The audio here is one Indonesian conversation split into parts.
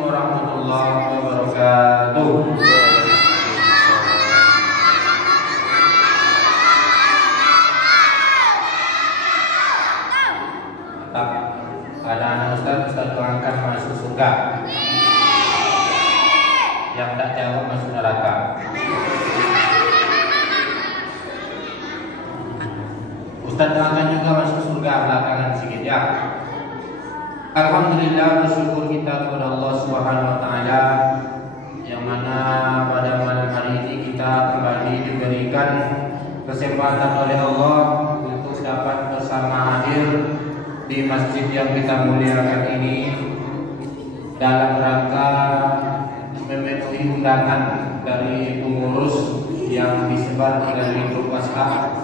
warahmatullahi wabarakatuh. Ada anak Ustaz doakan masuk surga. Yang tak jawab masuk neraka. Ustaz doakan juga masuk surga belakangan sedikit ya. Alhamdulillah, bersyukur kita kepada Allah Subhanahu wa taala yang mana pada malam hari ini kita kembali diberikan kesempatan oleh Allah untuk dapat bersama hadir di masjid yang kita muliakan ini dalam rangka memenuhi undangan dari pengurus yang disebar melalui grup WhatsApp,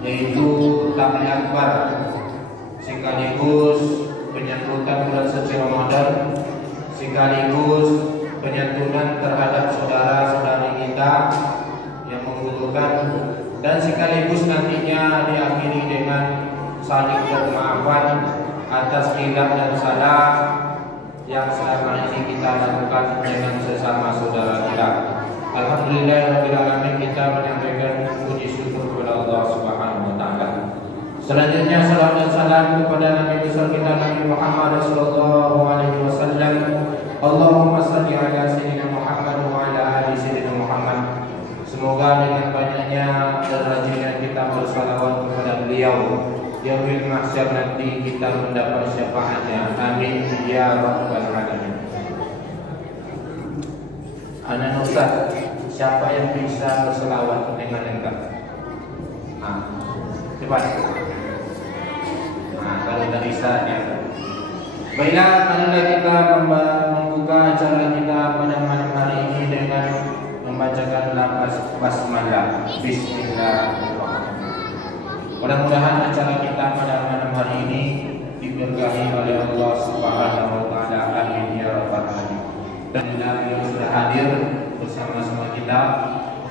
yaitu Tabligh Akbar sekaligus penyambutan bulan suci Ramadan, sekaligus penyantunan terhadap saudara-saudari kita yang membutuhkan, dan sekaligus nantinya diakhiri dengan saling bermaafan atas khilaf dan salah yang selama ini kita lakukan dengan sesama saudara kita. Alhamdulillahirabbil alamin, kita menyampaikan puji syukur kepada Allah Subhanahu wa taala. Selanjutnya salam dan salam kepada Nabi besar kita Nabi Muhammad sallallahu alaihi wasallam. Allahumma shalli ala sayyidina Muhammad wa ala ali sayyidina Muhammad. Semoga dengan banyaknya dan rajinnya kita bersalawat kepada beliau, yaumil mahsyar nanti kita mendapat syafaatnya. Amin ya rabbal alamin. Anak Ustaz, siapa yang bisa berselawat dengan lengkap? Cepat. Kalau tidak bisa ya. Baiklah, marilah kita membuka acara kita pada malam hari ini dengan membacakan lafaz basmalah. Bismillahirrahmanirrahim. Mudah-mudahan acara kita pada malam hari ini diberkahi oleh Allah Subhanahu wa taala. Amin ya rabbal alamin. Dan yang sudah hadir bersama-sama kita,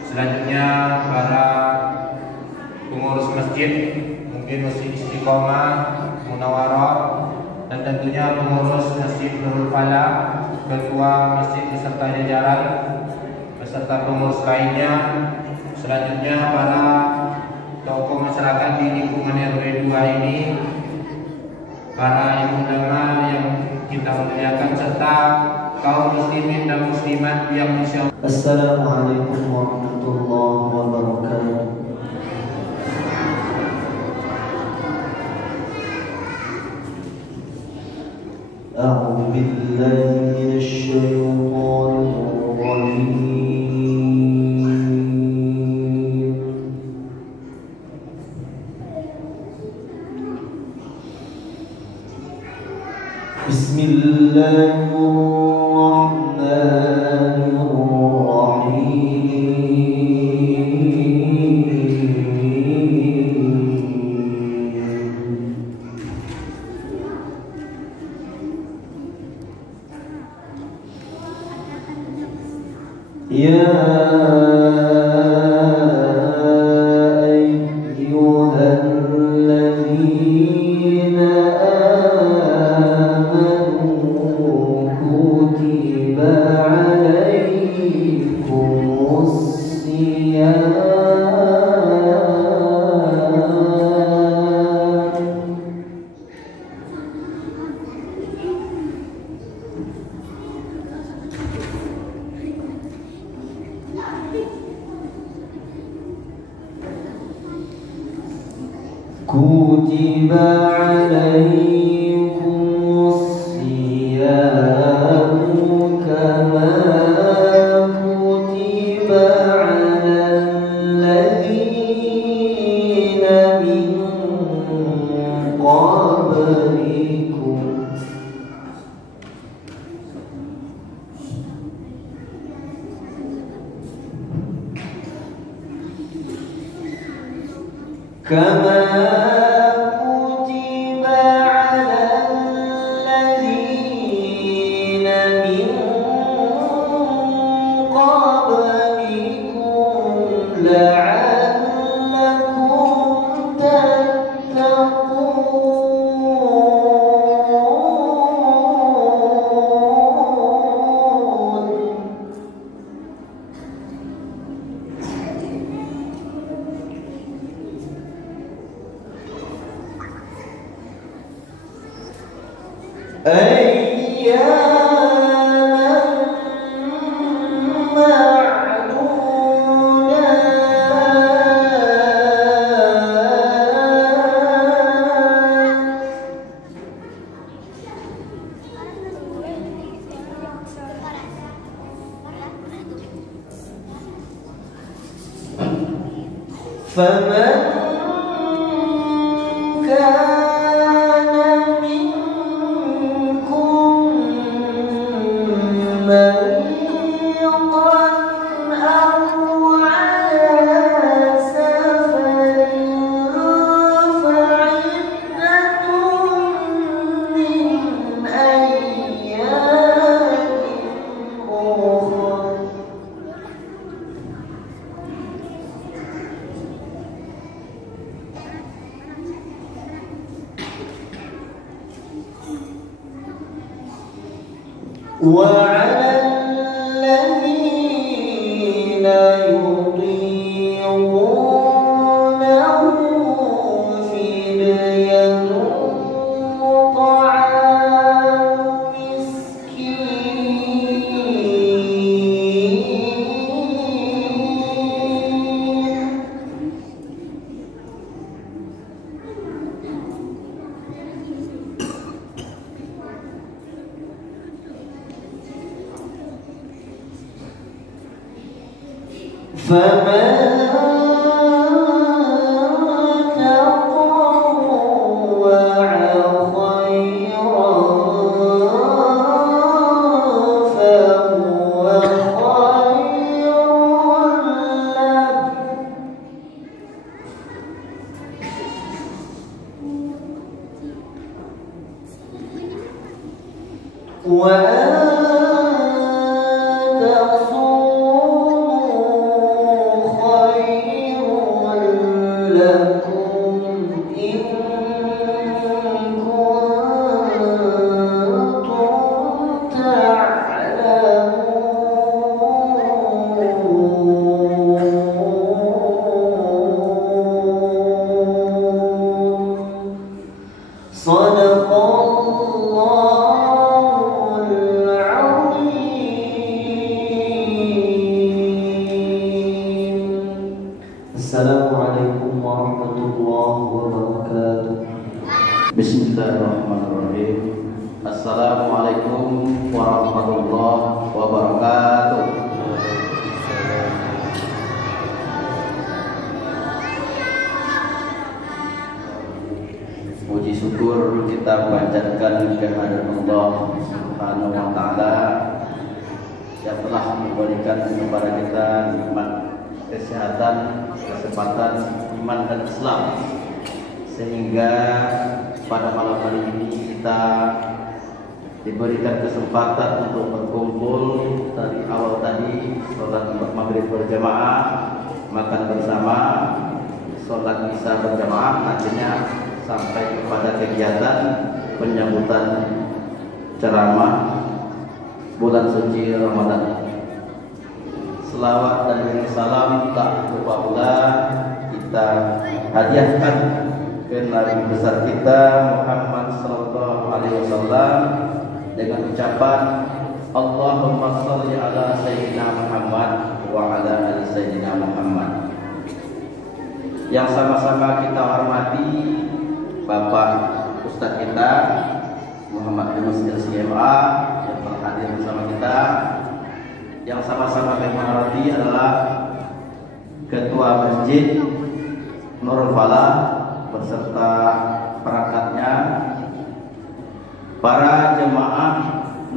selanjutnya para pengurus masjid, mungkin Masjid Istiqomah, Munawarah, dan tentunya pengurus Masjid Nurul Falah, ketua masjid beserta jajaran, beserta pengurus lainnya. Selanjutnya para tokoh masyarakat di lingkungan RW 2 ini, para ibu ulama yang kita muliakan, serta kaum muslimin dan muslimat yang insyaallah. Assalamualaikum warahmatullahi wabarakatuh. أعوذ بالله من الشيطان الرجيم. بسم الله الرحمن الرحيم. كتب عليكم الصيام كما كتب على الذين من قبلكم كما كتب على الذين من قبلكم لعلكم تتقون. فمن كان منكم مريضا أو على سفر فعدة من أيام أخر وعلى الذين يطيقونه فدية طعام مسكين فمن تطوع خيرا فهو خير له وأن تصوموا خير لكم إن كنتم تعلمون صدق الله العظيم. Assalamualaikum warahmatullahi wabarakatuh. Bismillahirrahmanirrahim. Assalamualaikum warahmatullahi wabarakatuh. Puji syukur kita panjatkan kehadirat Allah Subhanahu wa taala yang telah memberikan kepada kita nikmat kesehatan, kesempatan iman dan Islam, sehingga pada malam hari ini kita diberikan kesempatan untuk berkumpul dari awal tadi, sholat maghrib berjamaah, makan bersama, sholat isya berjamaah, nantinya sampai kepada kegiatan penyambutan ceramah bulan suci Ramadan. Selawat dan salam tak lupa pula kita hadiahkan ke Nabi besar kita Muhammad sallallahu alaihi wasallam dengan ucapan Allahumma shalli ala sayyidina Muhammad wa ala ali sayyidina Muhammad. Yang sama-sama kita hormati Bapak Ustadz kita Muhammad Yunus LCMA yang telah hadir bersama kita. Yang sama-sama kami hormati adalah Ketua Masjid Nurul Falah beserta perangkatnya, para jemaah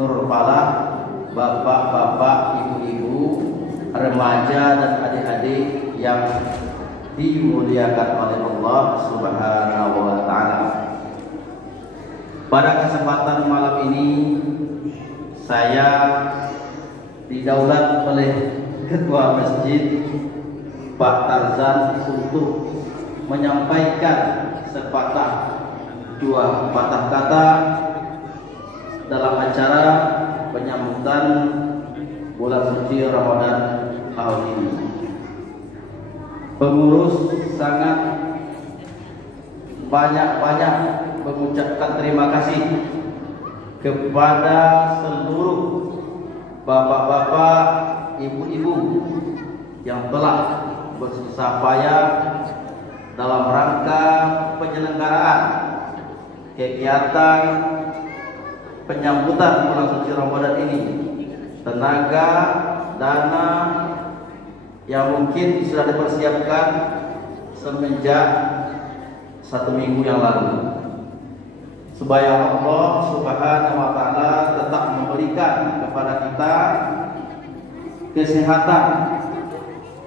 Nurul Falah, bapak-bapak, ibu-ibu, remaja dan adik-adik yang dimuliakan oleh Allah Subhanahu wa taala. Pada kesempatan malam ini saya didaulat oleh Ketua Masjid Pak Tarzan untuk menyampaikan sepatah dua patah kata dalam acara penyambutan bulan suci Ramadan tahun ini. Pengurus sangat banyak-banyak mengucapkan terima kasih kepada seluruh bapak-bapak, ibu-ibu yang telah bersusah payah dalam rangka penyelenggaraan kegiatan penyambutan bulan suci Ramadan ini. Tenaga, dana yang mungkin sudah dipersiapkan semenjak 1 minggu yang lalu. Supaya Allah Subhanahu wa Ta'ala tetap memberikan kepada kita kesehatan,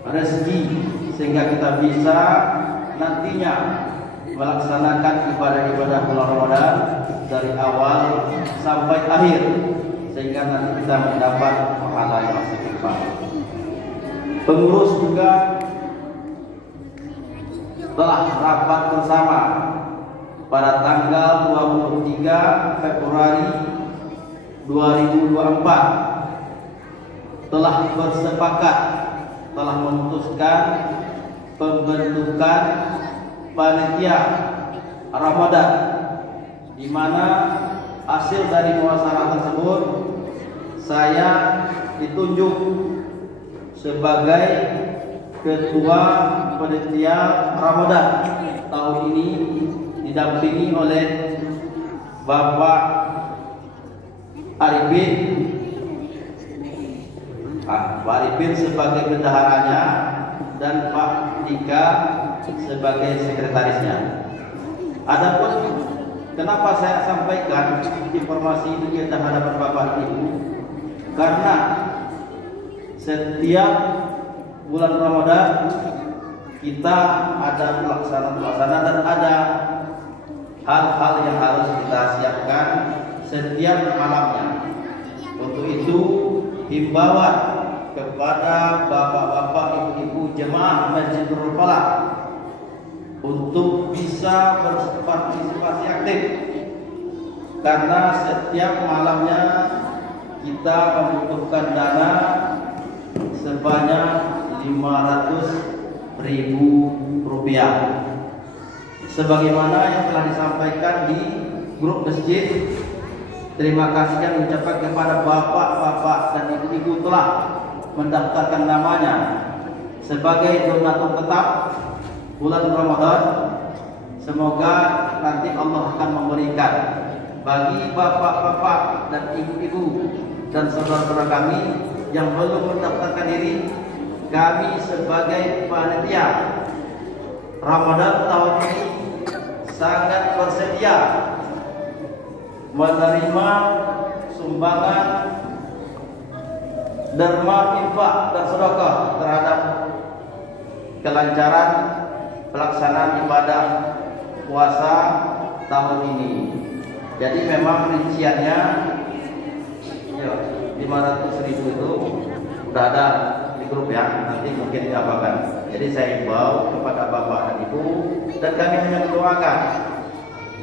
rezeki, sehingga kita bisa nantinya melaksanakan ibadah-ibadah bulan Ramadan dari awal sampai akhir, sehingga nanti kita mendapat pahala yang masih limpah. Pengurus juga telah rapat bersama pada tanggal 23 Februari 2024 telah bersepakat, telah memutuskan pembentukan panitia Ramadan, di mana hasil dari muasalah tersebut saya ditunjuk sebagai ketua panitia Ramadan tahun ini, didampingi oleh Bapak Arifin, Pak Arifin sebagai bendaharanya dan Pak Dika sebagai sekretarisnya. Adapun kenapa saya sampaikan informasi ini ke hadapan Bapak Ibu, karena setiap bulan Ramadan kita ada pelaksanaan dan ada hal-hal yang harus kita siapkan setiap malamnya. Untuk itu himbauan kepada bapak-bapak, ibu-ibu jemaah Masjid Nurul Falah untuk bisa berpartisipasi aktif, karena setiap malamnya kita membutuhkan dana sebanyak 500.000 rupiah, sebagaimana yang telah disampaikan di grup masjid. Terima kasih yang ucapkan kepada bapak-bapak dan ibu-ibu telah mendaftarkan namanya sebagai donatur tetap bulan Ramadan. Semoga nanti Allah akan memberikan bagi bapak-bapak dan ibu-ibu dan saudara-saudara kami yang belum mendaftarkan diri. Kami sebagai panitia Ramadan tahun ini sangat bersedia menerima sumbangan derma, infak dan sedekah terhadap kelancaran pelaksanaan ibadah puasa tahun ini. Jadi memang rinciannya 500.000 itu udah ada di grup ya, nanti mungkin diapakan. Jadi saya himbau kepada bapak dan ibu, dan kami hanya mendoakan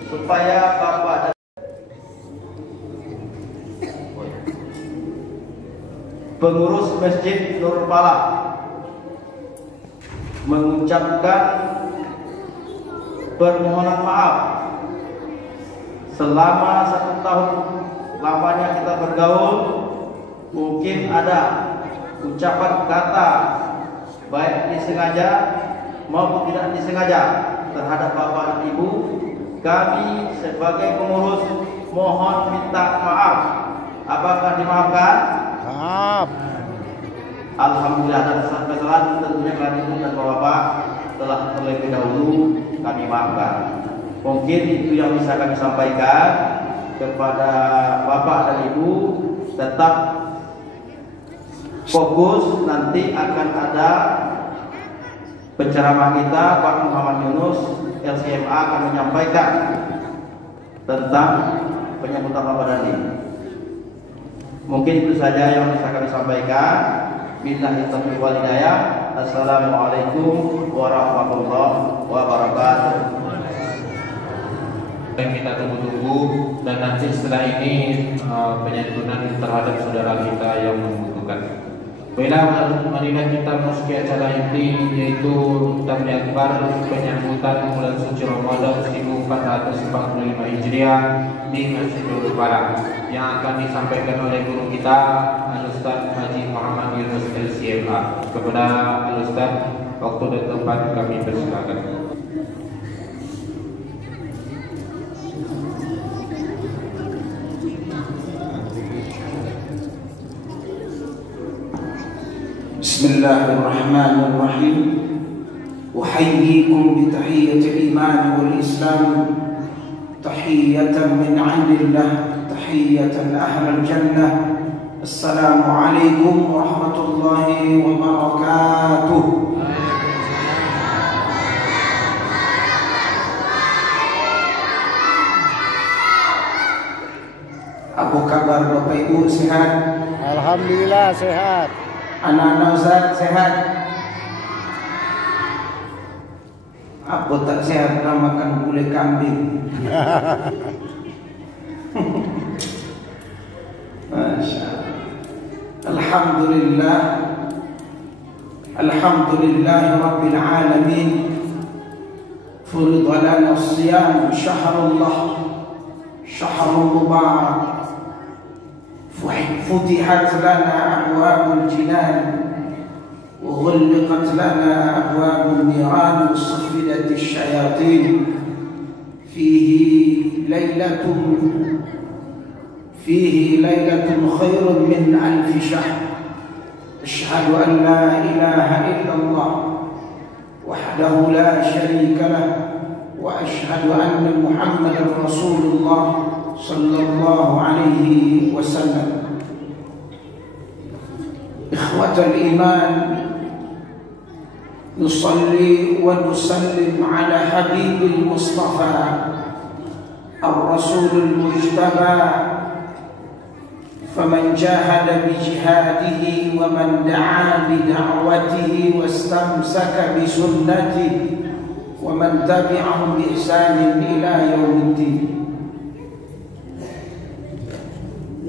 supaya bapak dan pengurus Masjid Nurul Falah mengucapkan permohonan maaf selama 1 tahun lamanya kita bergaul. Mungkin ada ucapan kata baik disengaja maupun tidak disengaja terhadap bapak dan ibu. Kami sebagai pengurus mohon minta maaf. Apakah dimaafkan? Maaf. Alhamdulillah, dan sampai saat tentunya kami dan bapak telah terlebih dahulu kami maafkan. Mungkin itu yang bisa kami sampaikan kepada bapak dan ibu. Tetap fokus, nanti akan ada penceramah kita Pak Muhammad Yunus LCMA akan menyampaikan tentang penyambutan Ramadan ini. Mungkin itu saja yang bisa kami sampaikan. Billahi taufiq wal hidayah. Assalamualaikum warahmatullahi wabarakatuh. Yang kita tunggu-tunggu, dan nanti setelah ini penyantunan terhadap saudara kita yang membutuhkan. Baiklah, marilah kita memasuki acara inti, yaitu Tabligh Akbar penyambutan bulan suci Ramadan 1445 Hijriah di Masjid Nurul Falah, yang akan disampaikan oleh guru kita Al-Ustaz Haji Muhammad Yunus LCMA. Kepada Al-Ustaz, waktu dan tempat kami persilakan. Bismillahirrahmanirrahim. أحييكم بتحية الإيمان والإسلام تحية من عند الله تحية أهل الجنة السلام عليكم ورحمة الله وبركاته. Apa kabar Bapak Ibu, sehat? Alhamdulillah sehat. Anak-anak Ustaz sehat? Apa tak sehat pernah makan gulai kambing? Masya Allah. Alhamdulillah. Alhamdulillah Rabbil Alamin. Furida lana as-siyam syahrullah syahrul mubarak. فتحت لنا أبواب الجنان وغلقت لنا أبواب النيران وصفدت الشياطين فيه ليلة خير من ألف شهر أشهد أن لا إله إلا الله وحده لا شريك له وأشهد أن محمدا رسول الله صلى الله عليه وسلم. إخوة الإيمان نصلي ونسلم على حبيب المصطفى الرسول المجتبى فمن جاهد بجهاده ومن دعا بدعوته واستمسك بسنته ومن تبعهم بإحسان إلى يوم الدين.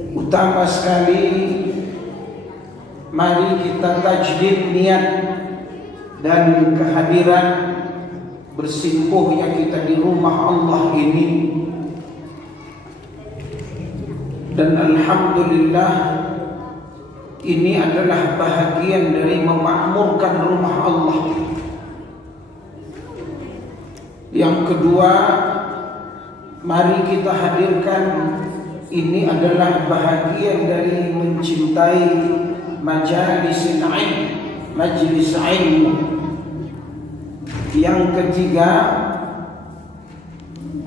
Utama sekali mari kita tajdid niat dan kehadiran bersimpuhnya kita di rumah Allah ini. Dan alhamdulillah ini adalah bahagian dari memakmurkan rumah Allah. Yang kedua, mari kita hadirkan ini adalah bahagian dari mencintai majalis ilmu. Yang ketiga,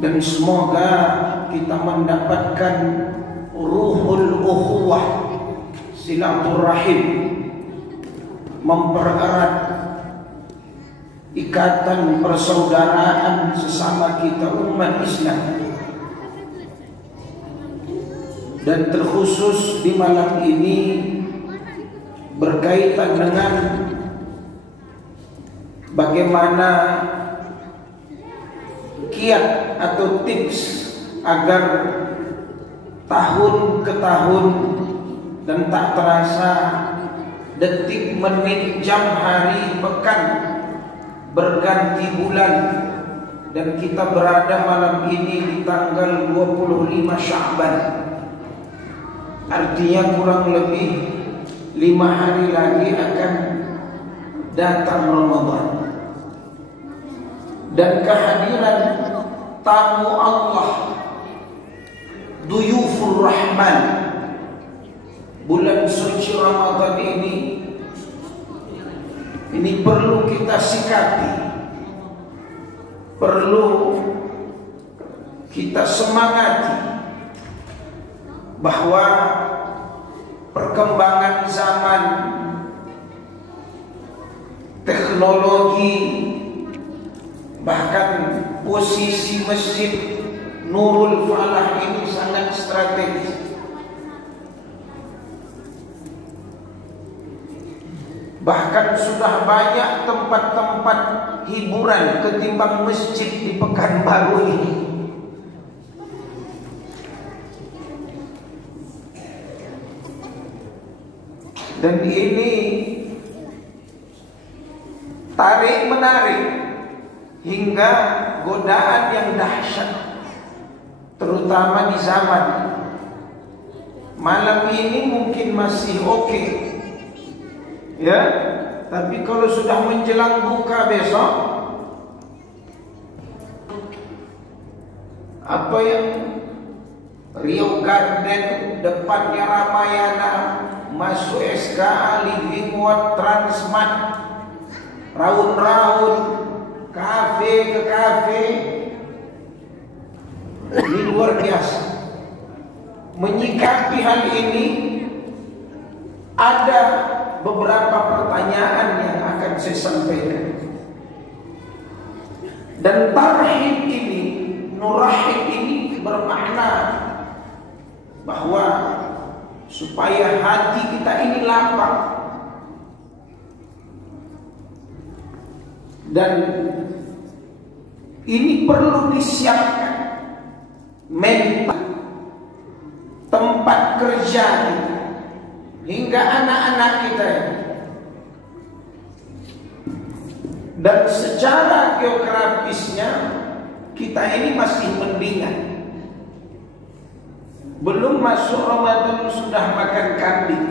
dan semoga kita mendapatkan ruhul ukhuwah, silaturahim, mempererat ikatan persaudaraan sesama kita umat Islam. Dan terkhusus di malam ini berkaitan dengan bagaimana kiat atau tips agar tahun ke tahun dan tak terasa detik, menit, jam, hari, pekan berganti bulan dan kita berada malam ini di tanggal 25 Sya'ban. Artinya kurang lebih 5 hari lagi akan datang Ramadan. Dan kehadiran tamu Allah, Duyufur Rahman, bulan suci Ramadan ini perlu kita sikapi, perlu kita semangati bahwa perkembangan zaman, teknologi, bahkan posisi Masjid Nurul Falah ini sangat strategis. Bahkan sudah banyak tempat-tempat hiburan ketimbang masjid di Pekanbaru ini. Dan ini tarik-menarik hingga godaan yang dahsyat, terutama di zaman malam ini mungkin masih oke, ya. Tapi kalau sudah menjelang buka besok, apa yang Rio Garden depannya Ramayana, masuk SKA, Living World, Transmart, Raun-Raun, kafe ke kafe. Ini luar biasa. Menyikapi hal ini, ada beberapa pertanyaan yang akan saya sampaikan. Dan tarhib ini, nurahib ini bermakna bahwa supaya hati kita ini lapang dan ini perlu disiapkan mental, tempat kerja kita, hingga anak-anak kita. Dan secara geografisnya kita ini masih mendingan. Belum masuk Ramadan sudah makan kambing.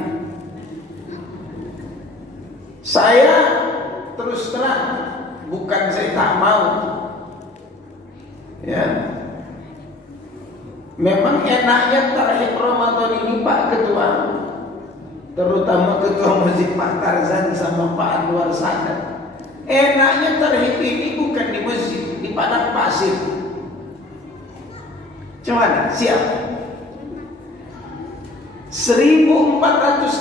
Saya terus terang, bukan saya tak mau, ya. Memang enaknya tarhib Ramadan ini Pak Ketua, terutama Ketua Masjid Pak Tarzan sama Pak Anwar Sadat. Enaknya tarhib ini bukan di masjid, di padang pasir. Cuman siap. 1400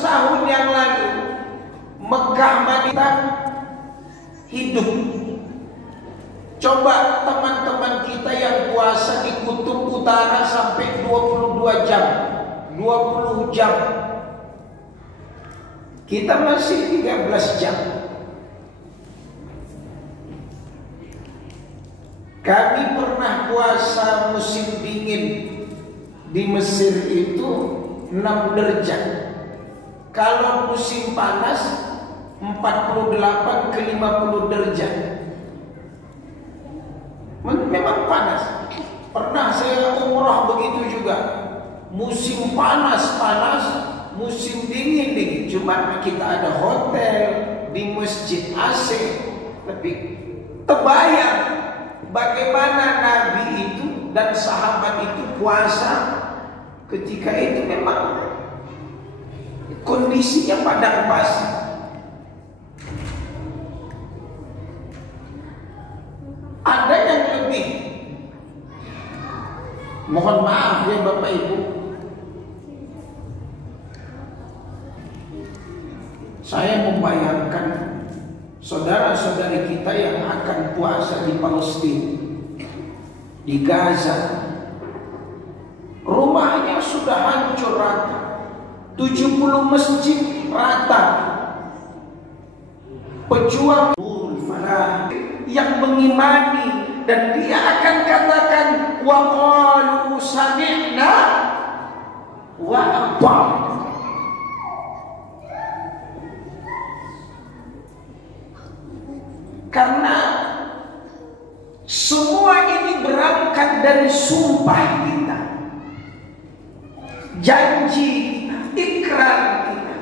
tahun yang lalu Mekah Madinah hidup. Coba teman-teman kita yang puasa di kutub utara sampai 22 jam, 20 jam. Kita masih 13 jam. Kami pernah puasa musim dingin di Mesir itu 6 derajat. Kalau musim panas 48 ke 50 derajat. Memang panas. Pernah saya umrah begitu juga. Musim panas, musim dingin. Cuma kita ada hotel di masjid AC. Tapi terbayang bagaimana Nabi itu dan sahabat itu puasa ketika itu memang kondisinya padang pasir. Ada yang lebih, mohon maaf ya Bapak Ibu, saya membayangkan saudara-saudari kita yang akan puasa di Palestina, di Gaza, rumahnya sudah hancur rata, 70 masjid rata. Pejuang falah yang mengimani, dan dia akan katakan wa qalu sami'na wa ata'na. Karena semua ini berangkat dari sumpah kita, janji kita, ikrar kita,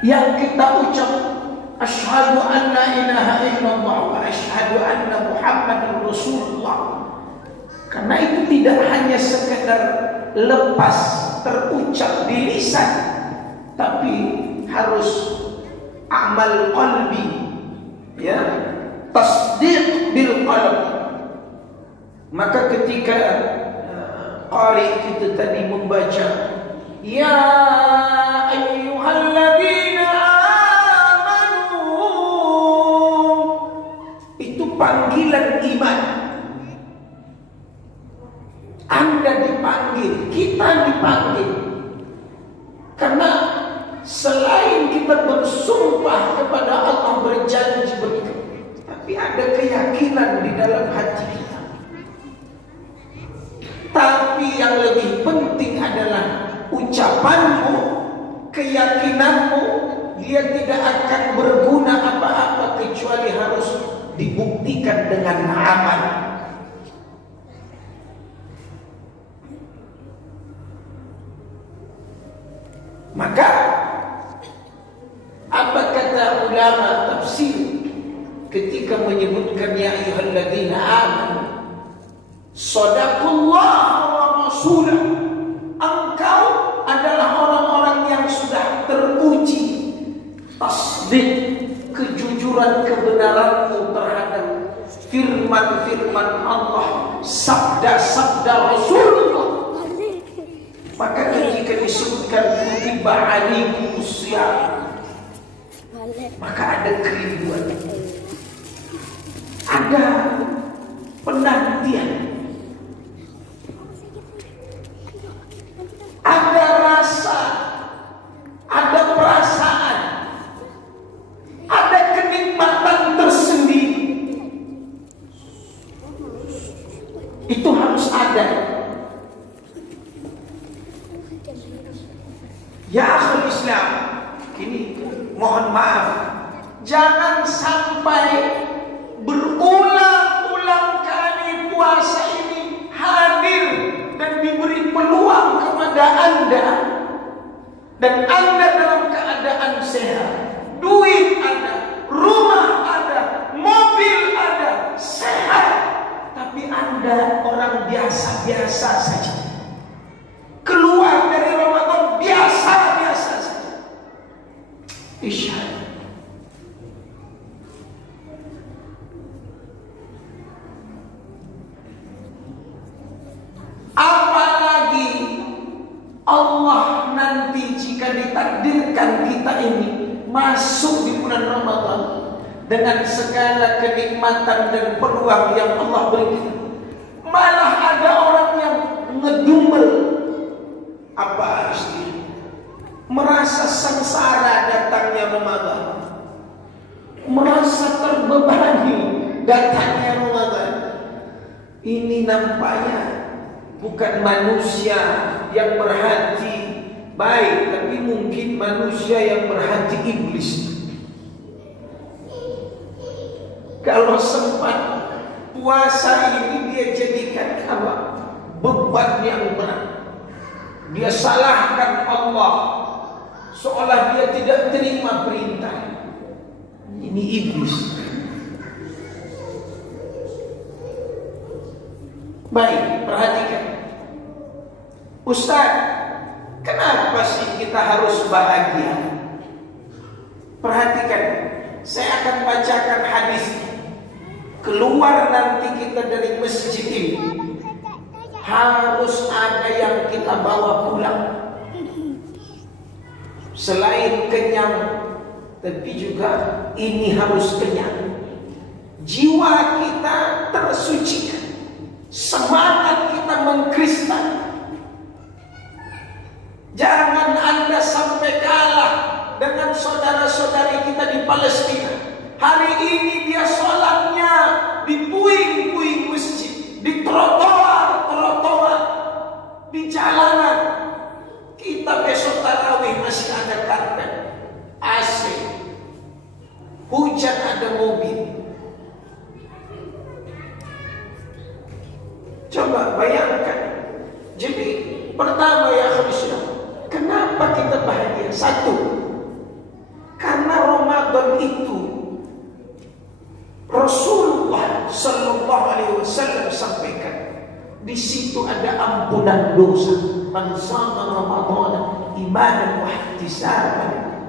yang kita ucap asyhadu an la ilaha illallah wa asyhadu anna muhammadar rasulullah. Karena itu tidak hanya sekedar lepas terucap di lisan, tapi harus amal qalbi, ya, tasdiq bil qalb. Maka ketika qari kita tadi membaca ya ayyuhalladzina amanu, itu panggilan iman. Anda dipanggil, kita dipanggil. Karena selain kita bersumpah kepada Allah, berjanji begitu, tapi ada keyakinan di dalam hati kita. Tapi yang lebih penting adalah ucapanmu, keyakinanmu, dia tidak akan berguna apa-apa kecuali harus dibuktikan dengan amal. Maka apa kata ulama tafsir ketika menyebutkan ya ayyuhalladzina amanu sadaqallah wa rasulah, engkau adalah orang-orang yang sudah teruji tasdik, kejujuran kebenaranmu terhadap firman Allah, sabda-sabda Rasulullah. Maka ketika disebutkan kutiba alaikumus syiyam, maka ada kerinduan, ada penantian, ada rasa, ada perasaan, ada kenikmatan tersendiri. Itu harus ada. Ya akhul Islam, ini mohon maaf, jangan sampai berulang-ulang kali puasa ini hadir dan diberi peluang kepada Anda, dan Anda dalam keadaan sehat, duit ada, rumah ada, mobil ada, sehat, tapi Anda orang biasa-biasa saja. Keluar dari Ramadan biasa-biasa saja. Isyad. Apalagi Allah nanti jika ditakdirkan kita ini masuk di bulan Ramadan dengan segala kenikmatan dan peluang yang Allah berikan, malah ada orang yang ngedumel. Apa artinya? Merasa sengsara datangnya Ramadan, merasa terbebani datangnya Ramadan. Ini nampaknya bukan manusia yang berhati baik, tapi mungkin manusia yang berhati iblis. Kalau sempat puasa ini dia jadikan apa? Beban yang berat. Dia salahkan Allah, seolah dia tidak terima perintah. Ini iblis. Baik, perhatikan. Ustaz, kenapa sih kita harus bahagia? Perhatikan, saya akan bacakan hadisnya. Keluar nanti kita dari masjid ini, harus ada yang kita bawa pulang. Selain kenyang, tapi juga ini harus kenyang. Jiwa kita tersucikan, semangat kita mengkristal. Jangan Anda sampai kalah dengan saudara-saudari kita di Palestina. Hari ini dia sholatnya di puing-puing masjid, di trotoar, di jalanan. Kita besok tarawih masih ada karpet, AC, hujan ada mobil. Coba bayangkan. Jadi pertama ya Khamisya, kenapa kita bahagia? Satu, karena Ramadan itu Rasulullah Sallallahu Alaihi Wasallam sampaikan, di situ ada ampunan dosa. Man shama Ramadan imanan wa ihtisaban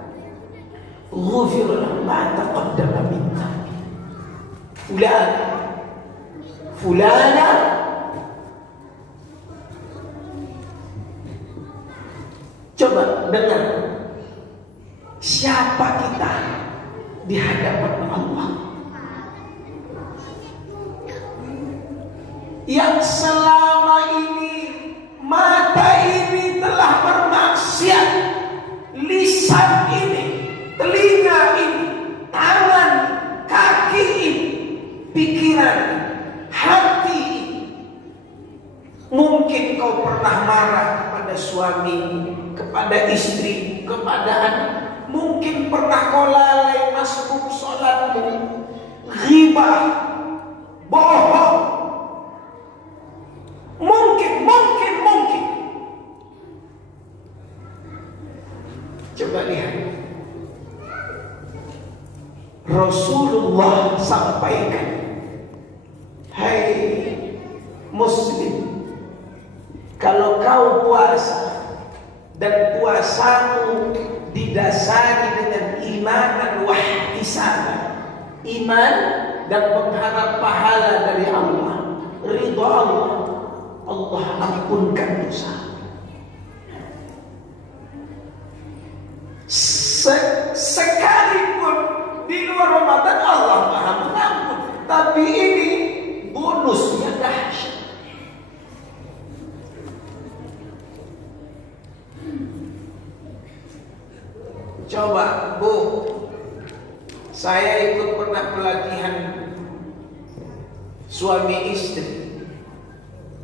ghufira lahu ma taqaddama min dhanbi. Fulana coba dengar, siapa kita di hadapan Allah yang selama ini mata ini telah bermaksiat, lisan ini, telinga ini, tangan, kaki ini, pikiran, hati ini. Mungkin kau pernah marah kepada suami, kepada istri, kepada anak. Mungkin pernah kau lalai masbuk sholatmu, ghibah, bohong. Mungkin. Coba lihat. Rasulullah sampaikan, hai Muslim, kalau kau puasa dan puasamu didasari dengan iman dan wahtisaban. Iman dan mengharap pahala dari Allah, ridha Allah, Allah ampunkan dosa. Sekalipun di luar Ramadan Allah Maha Pengampun, tapi ini bonusnya dahsyat. Coba Bu, saya ikut pernah pelatihan suami istri.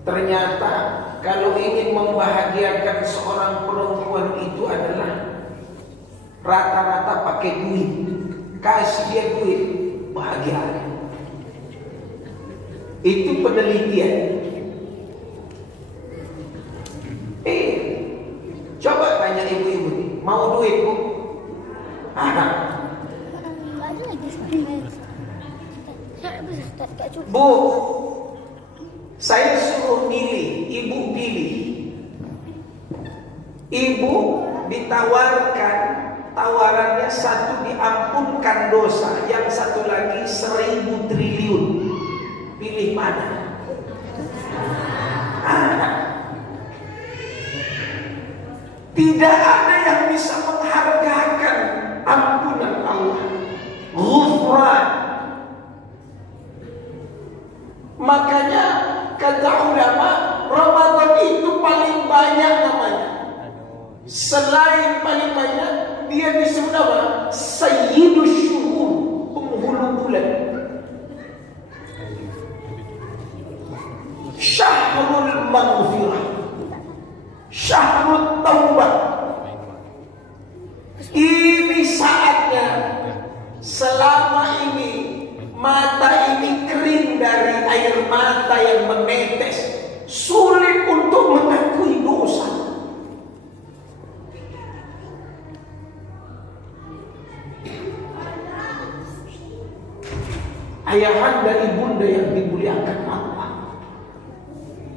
Ternyata kalau ingin membahagiakan seorang perempuan itu adalah rata-rata pakai duit. Kasih dia duit, bahagia. Itu penelitian. Coba tanya ibu-ibu, mau duit Bu? Bu, saya suruh milih, ibu pilih. Ibu ditawarkan, tawarannya satu diampunkan dosa, yang satu lagi 1000 triliun. Pilih mana? Tidak ada yang bisa menghargakan ampunan Allah, ghufran. Makanya kata ulama, Ramadan itu paling banyak namanya. Selain paling banyak, dia disebut apa? Sayyidus Syuhur, penghulu bulan. Syahrul Maghfirah, Syahrul Taubah. Ini saatnya. Selama ini mata ini kering dari air mata yang menetes, sulit untuk mengakui dosa. Ayahanda ibunda yang dimuliakan Allah,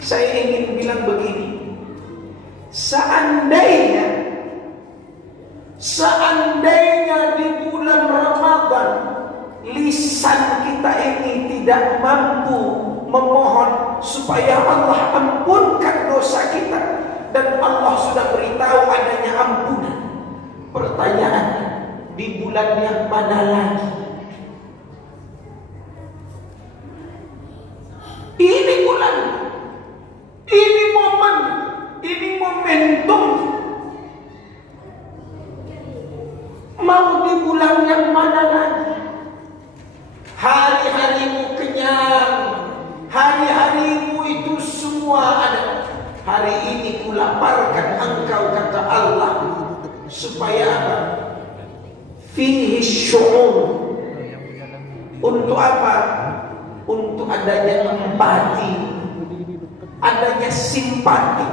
saya ingin bilang begini, seandainya di bulan Ramadan lisan kita ini tidak mampu memohon supaya Allah ampunkan dosa kita, dan Allah sudah beritahu adanya ampunan, pertanyaannya, di bulan yang mana lagi? Ini bulan, ini momen, ini momentum. Mau di bulan yang mana lagi? Hari-harimu kenyang, hari-harimu itu semua ada. Hari ini kulaparkan engkau, kata Allah, supaya apa? Fihi syu'ur. Untuk apa? Untuk adanya empati, adanya simpati,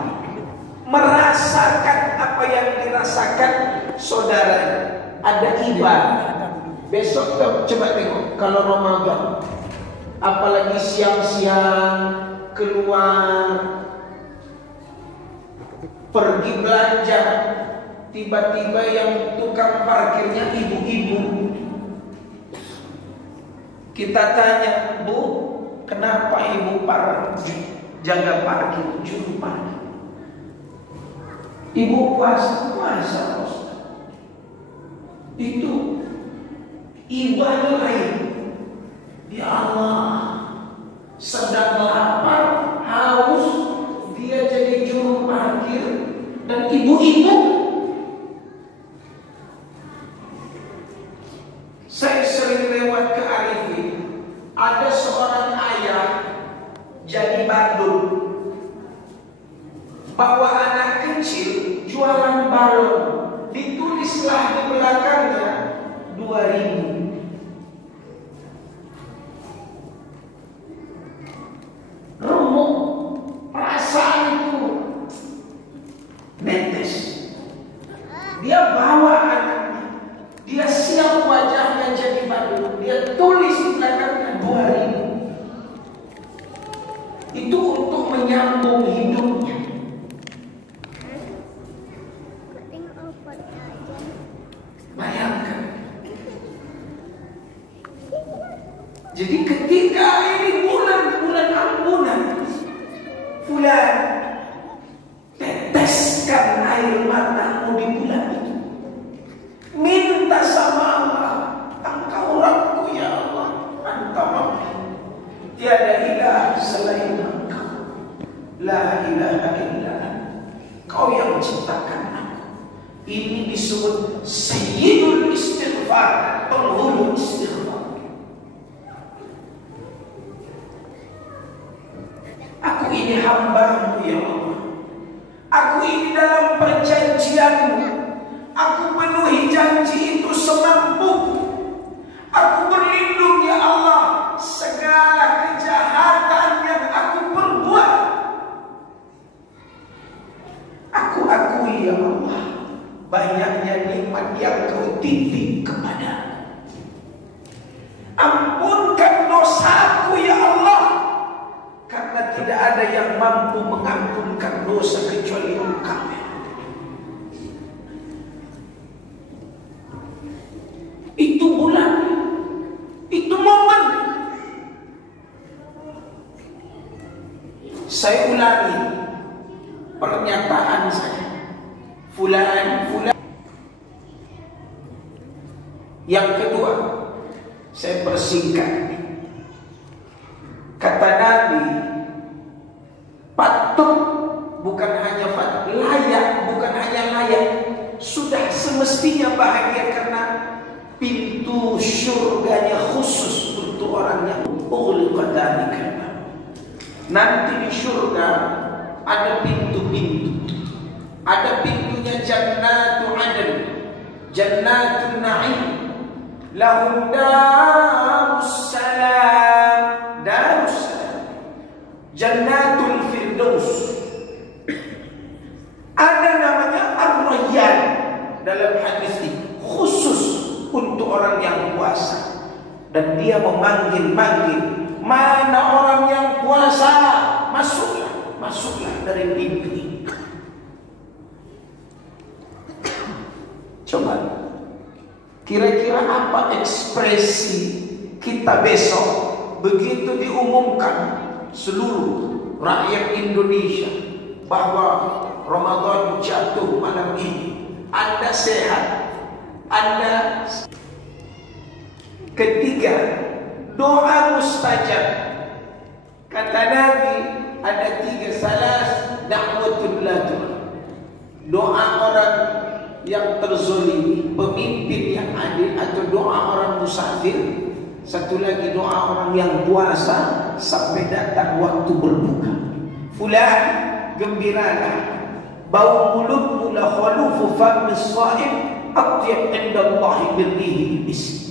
merasakan apa yang dirasakan saudara. Ada ibadah. Besok coba tengok kalau Ramadan, apalagi siang-siang keluar pergi belanja, tiba-tiba yang tukang parkirnya ibu-ibu. Kita tanya, Bu, kenapa ibu jaga parkir, juru parkir? Ibu puasa, Ustaz. Itu ibadah lain. Ya Allah, sedang lapar, haus, dia jadi juru parkir, dan ibu-ibu. Saya sering lewat ke Arifin, ada seorang ayah jadi bandul, bawa anak kecil jualan balon, ditulislah di belakangnya 2000. Remuk, perasaan itu netes. Dia bawa anaknya, dia siap wajahnya jadi bandul, dia tulis di belakangnya 2000. Itu untuk menyambung hidupnya. Bayangkan, Jadi ketika ini bulan ampunan, fulan, teteskan air matamu di bulan itu. Minta sama Allah, Engkau Rabbku ya Allah, Anta Rabbi. Tiada ilah selain Engkau. La ilaha illa Kau yang menciptakan aku. Ini disebut Sayyidul Istighfar, penghulu istighfar. Aku ini hamba-Mu ya Allah. Aku ini dalam perjanjian-Mu. Aku penuhi janji itu semampu. Aku berlindung ya Allah segala kejahatan yang aku perbuat. Aku akui ya Allah banyaknya nikmat yang Kau titip kepadaku. Ampunkan dosaku ya Allah, karena tidak ada yang mampu mengampunkan dosa kecuali Engkau. Itu bulan, itu momen. Saya ulangi pernyataan saya. Fulan. Yang kedua, saya persingkat. Kata Nabi, patut bukan hanya layak, bukan hanya layak, sudah semestinya bahagia karena pintu syurganya khusus untuk orang yang ughliqa dzalika. Nanti di syurga ada pintu-pintu. Ada pintunya Jannatu Adn, Jannatun Na'im, lahum Darussalam, Darussalam, Jannatul Firdaus. Ada namanya Ar-Rayyan dalam hadis ini, khusus untuk orang yang puasa. Dan dia memanggil-manggil, mana orang yang puasa, masuklah dari pintu ini. Coba, kira-kira apa ekspresi kita besok begitu diumumkan seluruh rakyat Indonesia bahwa Ramadan jatuh malam ini, Anda sehat, Anda. Ketiga, doa mustajab. Kata Nabi ada 3, salas da'watul latul. Doa orang yang terzolimi, pemimpin yang adil, atau doa orang musafir. Satu lagi doa orang yang puasa sampai datang waktu berbuka. Fulan, gembiralah, bau mulutmu la khalufu famis shaim atyab indallahi min rihil misk.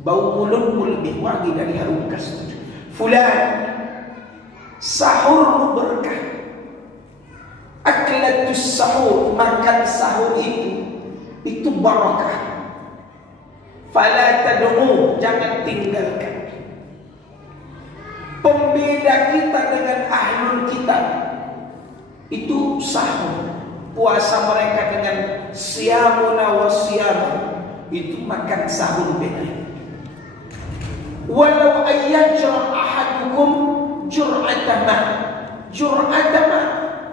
Bau mulutmu lebih wangi dari harum kasturi. Fulan, sahurmu berkah. Aklatus sahur, makan sahur itu barakah. Fala tad'u, jangan tinggalkan. Pembeda kita dengan ahlul kitab itu sahur. Puasa mereka dengan siyamuna wa siyamu, itu makan sahur beda. Walau ayyajra ahadukum jur'atama, jur'atama,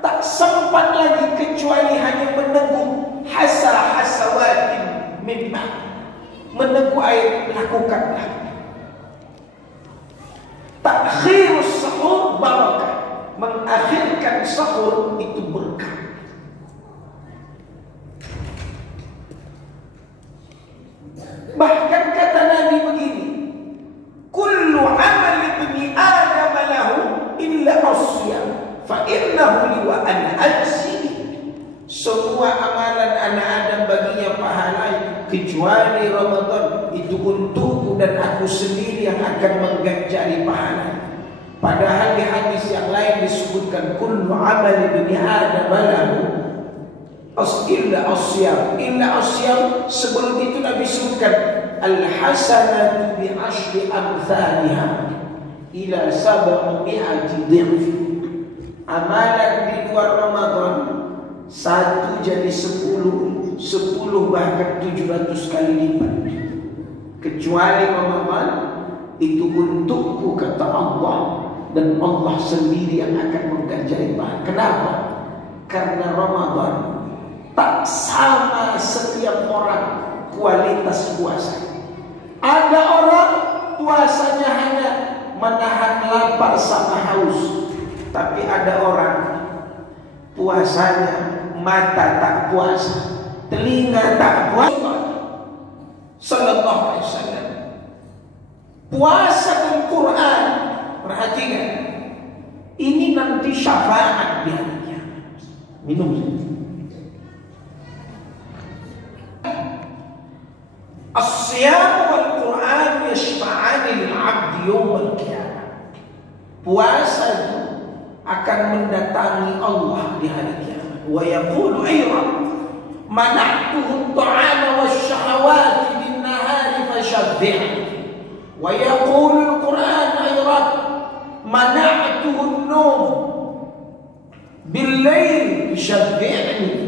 tak sempat lagi kecuali hanya meneguk hasawatin mimma, meneguk air, lakukanlah. Takhirus sahur barakah, mengakhirkan sahur itu berkah. Bahkan kata Nabi begini, kullu amal ibni adam lahu illa asyam fa innahu li wa ana ajzi. Semua amalan anak Adam baginya pahala kecuali Ramadan, itu untukku dan aku sendiri yang akan mengganjari pahala. Padahal di hadis yang lain disebutkan kullu amal ibni adam lahu illa asyam. Illa asyam, sebelum itu Nabi sebutkan al-hasanatu bi ashri amthaliha ila 700 dhif. Amalan di luar Ramadan 1 jadi 10, 10 bahkan 700 kali lipat. Kecuali Ramadan itu untukku, kata Allah, dan Allah sendiri yang akan mengganjari pahala. Kenapa? Karena Ramadan tak sama setiap orang kualitas puasa. Ada orang puasanya hanya menahan lapar sama haus, tapi ada orang puasanya mata tak puasa, telinga tak puasa. Sallallahu alaihi wasallam. Puasa dan Quran, perhatikan, ini nanti syafaat di hari kiamat. Minum. As-siyam wal Quran yashfa'ani lil 'abdi yawm al-qiyamah. Puasa itu akan mendatangi Allah di hari kiamat. Wa yaqulu ayran mana'tuhu at-ta'ama wash-shahawati bin-nahari fashabbi'ni. Wa yaqulu al-Quran ayran mana'tuhu an-nawm bil-lail fashabbi'ni.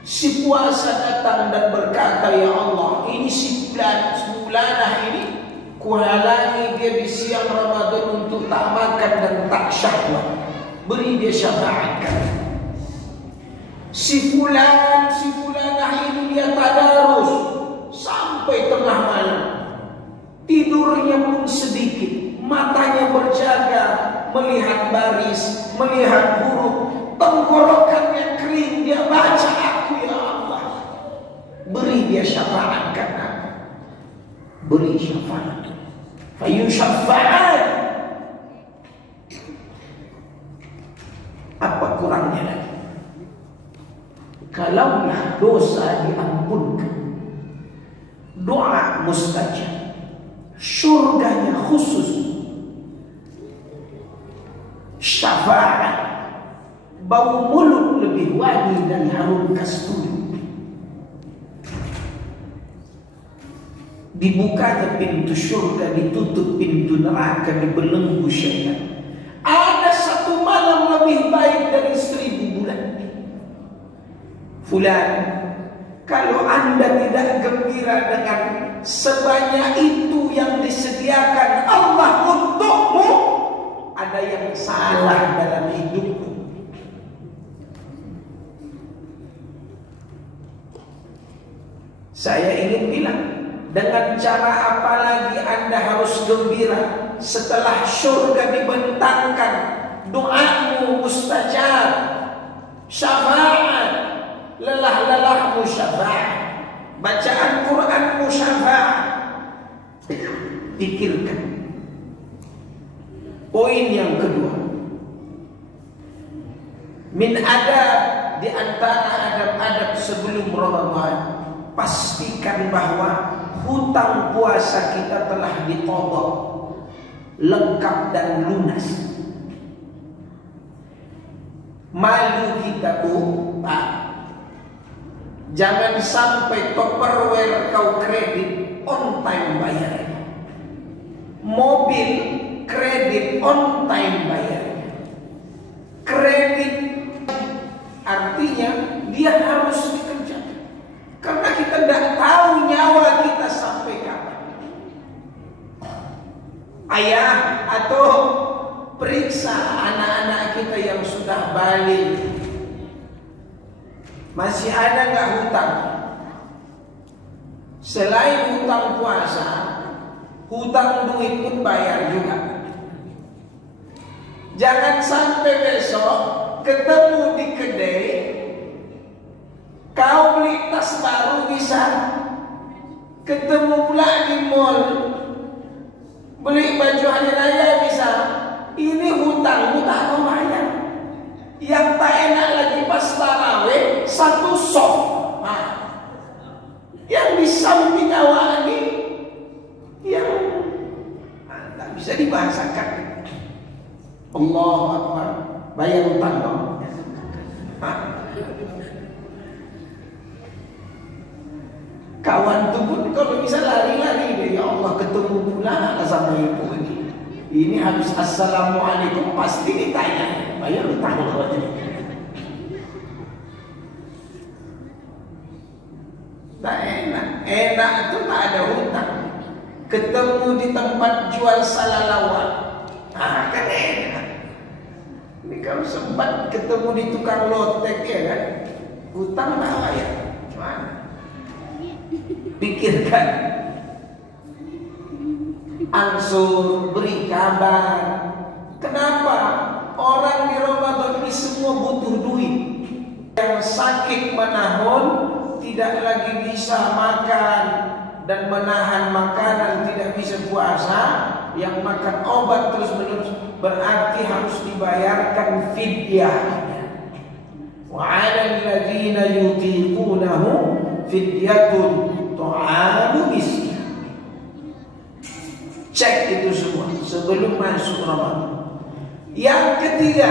Si puasa datang dan berkata, ya Allah, ini si bulanah ini kuhalangi dia di siang Ramadan untuk tak makan dan tak syahwat, beri dia syafaatkan. Si bulanah ini dia tadarus sampai tengah malam, tidurnya pun sedikit, matanya berjaga melihat baris, melihat huruf, tenggorokannya kering, dia baca, aku ya Allah, beri dia syafaat. Karena beri syafaat, fayun syafaat. Apa kurangnya lagi? Kalaulah dosa diampunkan, doa mustajab, surganya khusus, syafaat, bau mulut lebih wangi dari harum kasturi. Dibukanya pintu surga, ditutup pintu neraka, dibelenggu syaitan. Ada satu malam lebih baik dari 1000 bulan. Fulan, kalau anda tidak gembira dengan sebanyak itu yang disediakan Allah untukmu, ada yang salah dalam hidupmu. Saya ingin bilang, dengan cara apa lagi anda harus gembira setelah surga dibentangkan, doamu mustajab, syafaat, lelah-lelahmu syafaat, bacaan Quranmu syafaat. Pikirkan. Poin yang kedua, min adab, di antara adab-adab sebelum Ramadan, pastikan bahwa hutang puasa kita telah diqadha lengkap dan lunas. Malu kita Pak, jangan sampai Tupperware kau kredit on time bayar, mobil kredit on time bayar. Kredit artinya dia harus dikerjakan, karena kita tidak tahu nyawa kita sampai kapan. Ayah, atau periksa anak-anak kita yang sudah balik, masih ada nggak hutang? Selain hutang puasa, hutang duit pun bayar juga. Jangan sampai besok ketemu di kedai, kau beli tas baru bisa, ketemu pula di mall, beli baju hari raya bisa, ini hutang kau bayar. Yang tak enak lagi pas tarawih satu soft, yang di samping awak ini yang tak bisa dibahasakan. Allahu Akbar, bayar hutang dong. Kawan tuh pun kalau bisa lari-lari deh, ya Allah ketemu pula sama ibu ini. Ini habis assalamualaikum pasti ditanya, bayar hutang loh. Tak enak, enak itu tak ada hutang. ketemu di tempat jual salalawat. Kan enak. Ini kalau sempat ketemu di tukang lotek ya kan, hutang bawa ya, gimana? Pikirkan, ansur, beri kabar. Kenapa orang di Ramadan ini semua butuh duit? Yang sakit menahun tidak lagi bisa makan dan menahan makanan, tidak bisa puasa, yang makan obat terus menerus, berarti harus dibayarkan fidyah. Wa 'alal ladzina yutiqunahu fidyatun ta'amu miskin. Cek itu semua sebelum masuk Ramadan. Yang ketiga,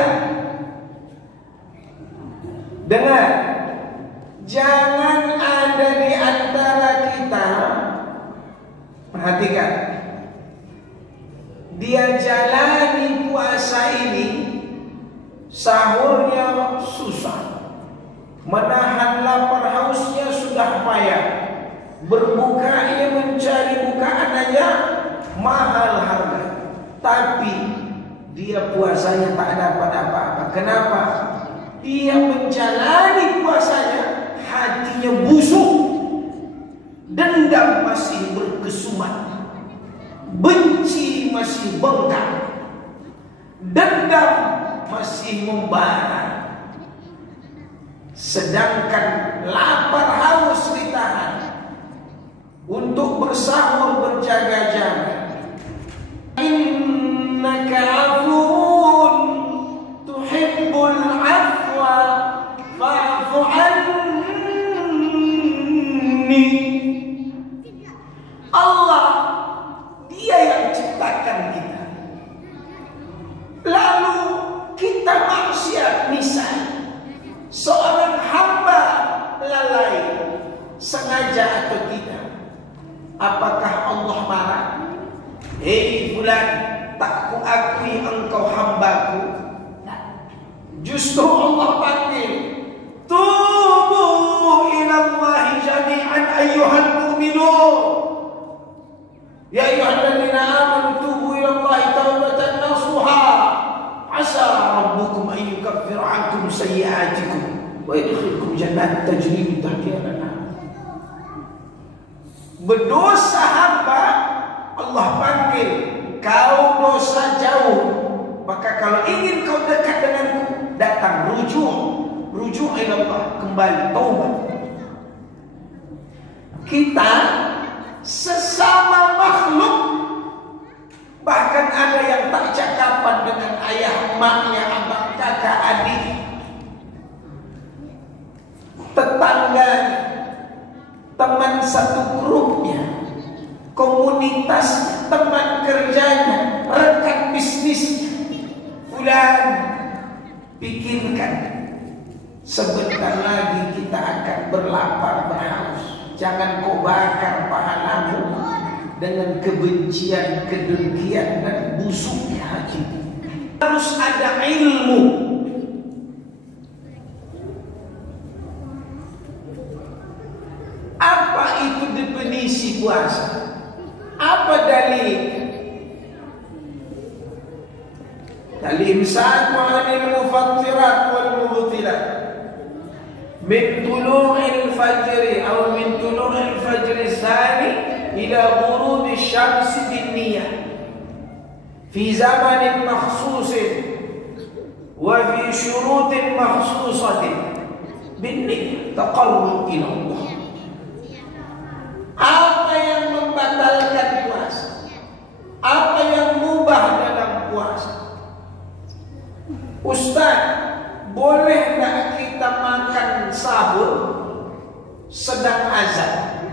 dengar, jangan ada di antara kita, perhatikan, dia jalani puasa ini, sahurnya susah, menahan lapar hausnya sudah payah, berbukanya mencari bukaan aja mahal harga, tapi dia puasanya tak dapat apa-apa. Kenapa? Dia menjalani puasanya, hatinya busuk, dendam masih berkesumat, benci masih bengkak, dendam masih membara, sedangkan lapar haus ditahan, untuk bersahur berjaga-jaga. Innaka afuun tuhibbul afwa fa'fu anni. Allah, Dia yang ciptakan kita, lalu kita manusia. Misal seorang hamba lalai, sengaja atau tidak, apakah Allah marah? Hei fulan, tak kuakui engkau hambaku. Justru Allah panggil, tubu ilallahi jami'an ayyuhal mu'minun. Ya ayyuhalladzina amanu tubu ilallahi taubatan nasuha. Asa rabbukum an yukaffira ankum sayyi'atikum wa yadkhulukum jannatin tajri min tahtiha al-anhar. Berdosa hamba, Allah panggil, kau dosa jauh, maka kalau ingin kau dekat denganku, datang rujuk ilallah, kembali taubat. Kita sesama makhluk, bahkan ada yang tak cakapan dengan ayah emaknya, abang, kakak, adik, tetangga, teman satu grupnya, komunitas, teman kerjanya, rekan bisnisnya. Fulan, pikirkan, sebentar lagi kita akan berlapar berhaus. Jangan kau bakar pahalamu dengan kebencian, kedengkian, dan busuknya hati. Harus ada ilmu. Apa itu definisi puasa? Apa dalil? Dalil satu, anil mufattirat wal mubtilat. Min tulu'il fajri atau min tulu'il fajri tsani ila ghurubi syamsi bin niyah fi zamanin makhsusin wa fi syurutin makhsusatin bin niyah taqarrub ila Allah. Apa yang membatalkan puasa? Apa yang mubah dalam puasa? Ustaz, boleh tak kita makan sahur sedang azan?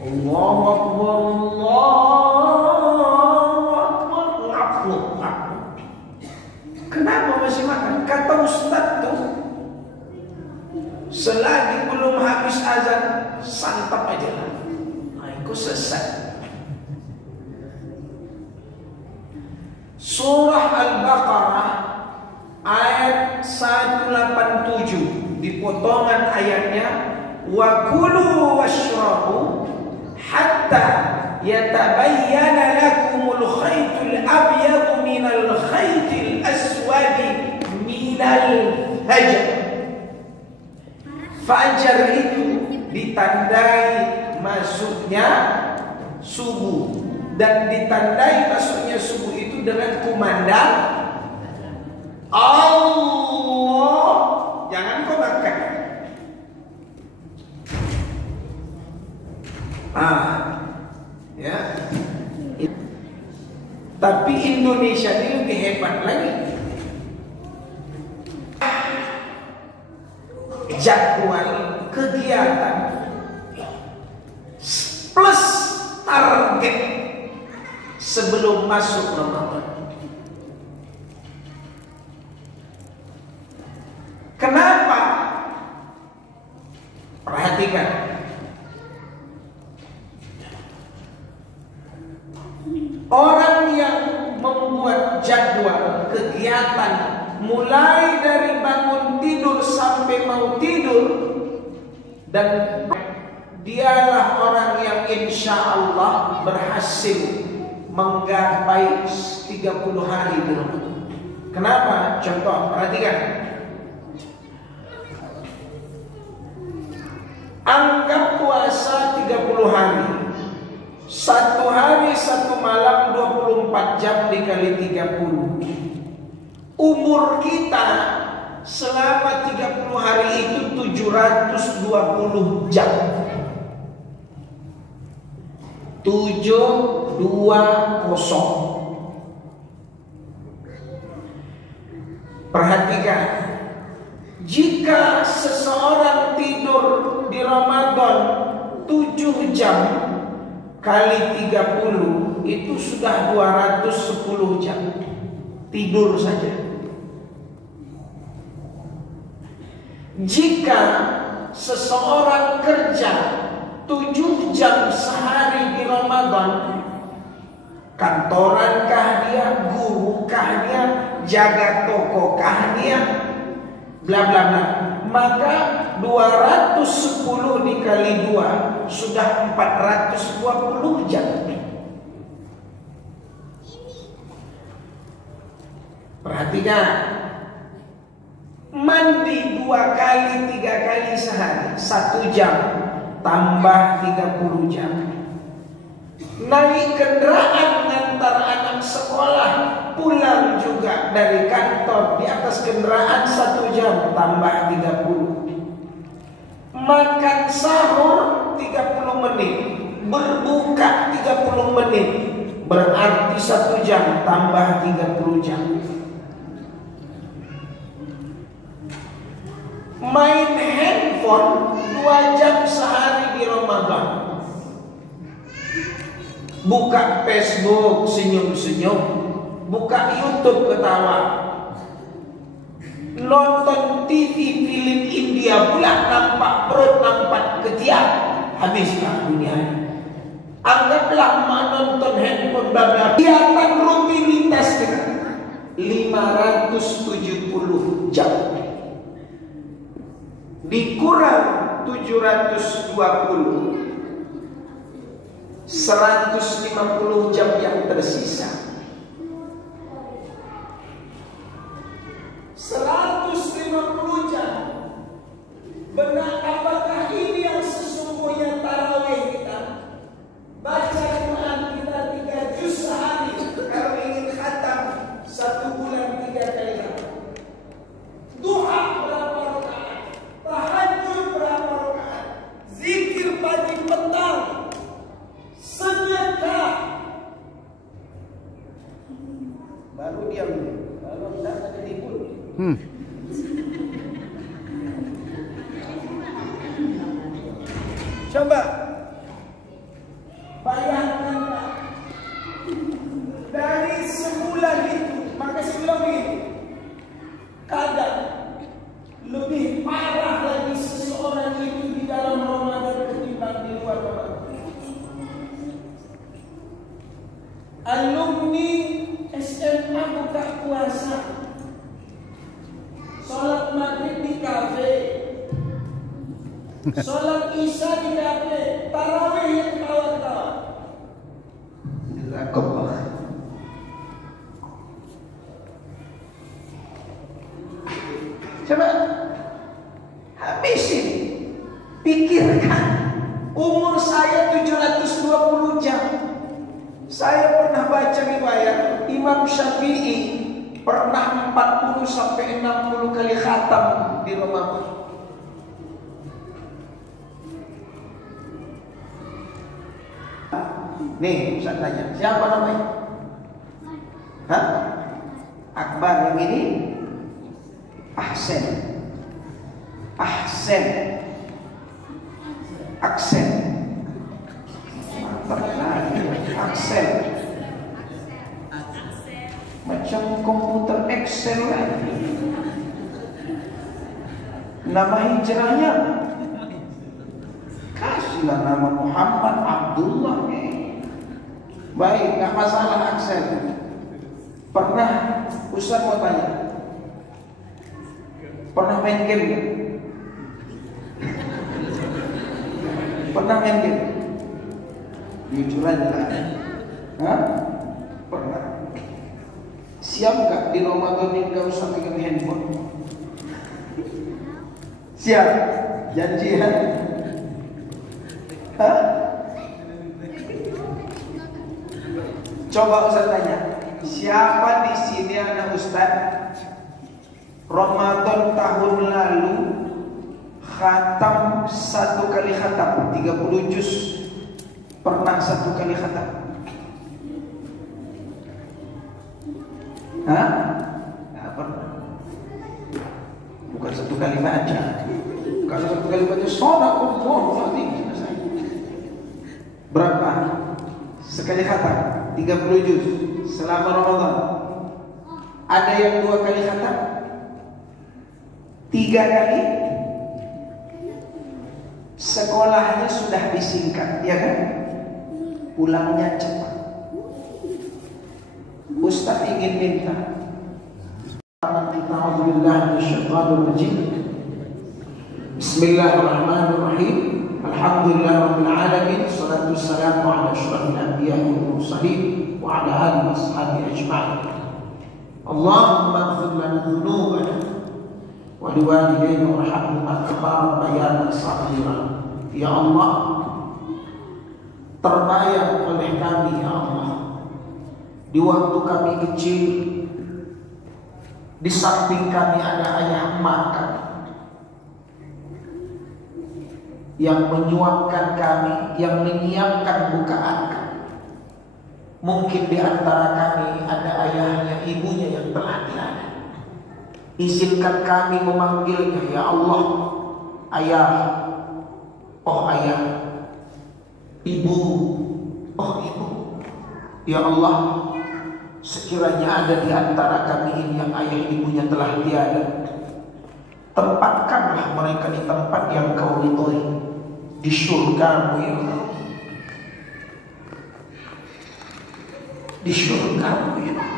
Allahu Akbar, Allahu Akbar, ngapuk. Kenapa masih makan? Kata Ustaz tuh, selagi belum habis azan, santap aja lah. Nah, itu sesat. Surah Al-Baqarah ayat 187 di potongan ayatnya wa kulu washrabu hatta yatabayyana lakumul khaytul abyadu minal khaytil aswadi minal fajr. Fajar itu ditandai masuknya subuh, dan ditandai masuknya subuh itu dengan kumandang Allah. Jangan kau makan. Ya. Tapi Indonesia ini lebih hebat lagi. Jadwal kegiatan plus target sebelum masuk Ramadan. Kenapa? Perhatikan. Orang yang membuat jadwal kegiatan mulai dari bangun tidur sampai mau tidur, dan dialah orang yang insya Allah berhasil menggapai 30 hari di Ramadan. Kenapa? Contoh, perhatikan. Anggap puasa 30 hari. 1 hari 1 malam 24 jam dikali 30. Umur kita selama 30 hari itu 720 jam. 720. Perhatikan, jika seseorang tidur di Ramadan 7 jam kali 30 itu sudah 210 jam tidur saja. Jika seseorang kerja 7 jam sehari di Ramadan, kantorankah dia, gurukah dia, jaga tokokah dia, bla bla bla, maka 210 dikali 2 sudah 420 jam. Perhatikan, mandi 2 kali 3 kali sehari 1 jam tambah 30 jam. Naik kendaraan mengantar anak sekolah, pulang juga dari kantor di atas kendaraan 1 jam tambah 30. Makan sahur 30 menit, berbuka 30 menit, berarti 1 jam tambah 30 jam. Main handphone 2 jam sehari di Ramadan, buka Facebook senyum-senyum, buka YouTube ketawa, nonton TV film India pula nampak perut, nampak ketiak, habislah dunia. Anggaplah menonton handphone babla, kegiatan rutinitas kita 570 jam dikurang 720, 150 jam yang tersisa. 150 jam. Benar, apakah ini yang sesungguhnya tarawih kita? Baca Quran kita 3 juz sehari. Kalau ingin khatam 1 bulan 3 kali. Duha berapa rakaat? Tahajud berapa rakaat? Zikir pagi petang, sedekah. Baru diam, kalau tidak ada timbul. Coba bayangkan, Pak, dari sebulan itu, maka sebelum ini kadang lebih parah lagi seseorang itu di dalam Ramadan ketimbang di luar Ramadan. Alumni SMA buka puasa, sholat maghrib di kafe, Sholat isya di kafe, tarawih yang ketawa-ketawa. Jazakallah. Coba habisin, pikirkan. Umur saya 720 jam. Saya pernah baca riwayat Imam Syafi'i pernah 40 sampai 60 kali khatam di Ramadan. Nih, Ustaz tanya, siapa namanya? Hah? Akbar yang ini? Ahsen. Ahsen. Aksen. Mantap lagi. Aksen. Macam komputer Excel lagi. Nama hijrahnya kasihlah nama Muhammad Abdullah. Baik, gak masalah aksen. Pernah Ustaz mau tanya, pernah main game gak? Pernah main game? Jujur aja lah. Hah? Pernah. Siap gak di Ramadan ini gak usah pegang handphone? Siap? Janjian? Hah? Coba Ustaz tanya, siapa di sini anak Ustaz Ramadan tahun lalu khatam 1 kali khatam 30 juz, pernah 1 kali khatam? Hah? Nggak pernah. Bukan 1 kali baca. Kalau 1 kali baca shadaqallah selesai. Berapa? Sekali khatam 30 juz selama Ramadan. Ada yang 2 kali khatam, 3 kali. Sekolahnya sudah disingkat, ya kan? Pulangnya cepat. Ustaz ingin minta. Bismillahirrahmanirrahim. Alhamdulillahirabbil alamin. Wassalatu wassalamu ala asyrafil anbiya'i wal mursalin wa ala alihi washabihi ajma'in. Allahumma ighfir lana dhunubana wa liwalidayna warhamhuma kama rabbayana shaghira. Ya Allah, terbayang oleh kami ya Allah, di waktu kami kecil, di samping kami ada ayah emak kami yang menyuapkan kami, yang menyiapkan bukaan kami. Mungkin di antara kami ada ayahnya, ibunya yang telah tiada. Izinkan kami memanggilnya, ya Allah, ayah, oh ayah, ibu, oh ibu. Ya Allah, sekiranya ada di antara kami ini yang ayah ibunya telah tiada, tempatkanlah mereka di tempat yang Kau ridhoi, di syurga-Mu ya Allah. Di syurga-Mu ya Allah.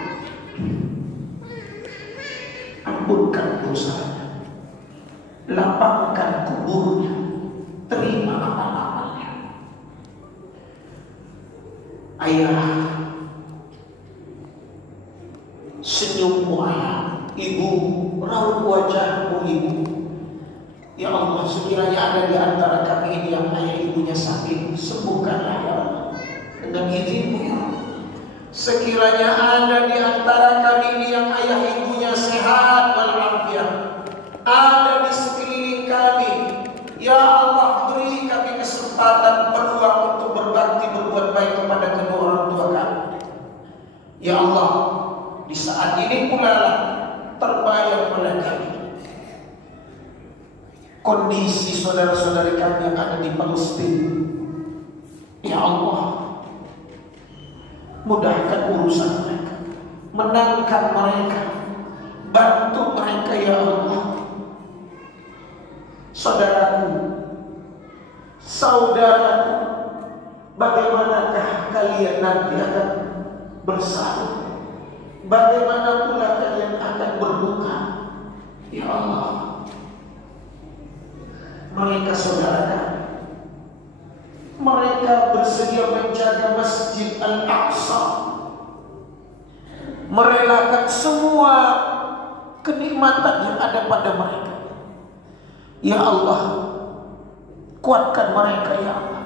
Ampunkan dosanya, lapangkan kuburnya, terima amal-amalnya. Ayah, senyummu ayah, ibu, raut wajahmu ibu. Ya Allah, sekiranya ada di antara kami ini yang ayah ibunya sakit, sembuhkanlah ya Allah dengan izin-Mu ya Allah. Sekiranya ada di antara kami ini yang ayah ibunya sehat walafiat, ada di sekeliling kami, ya Allah, beri kami kesempatan berjuang untuk berbakti, berbuat baik kepada kedua orang tua kami. Ya Allah, di saat ini pula lah terbayang oleh kami kondisi saudara-saudari kami yang ada di Palestina. Ya Allah, mudahkan urusan mereka, menangkan mereka, bantu mereka ya Allah. Saudaraku, saudaraku, bagaimanakah kalian nanti akan bersama? Bagaimana pula kalian akan berbuka? Ya Allah, Mereka saudara kami. Mereka bersedia menjaga Masjid Al-Aqsa, merelakan semua kenikmatan yang ada pada mereka. Ya Allah, kuatkan mereka ya Allah.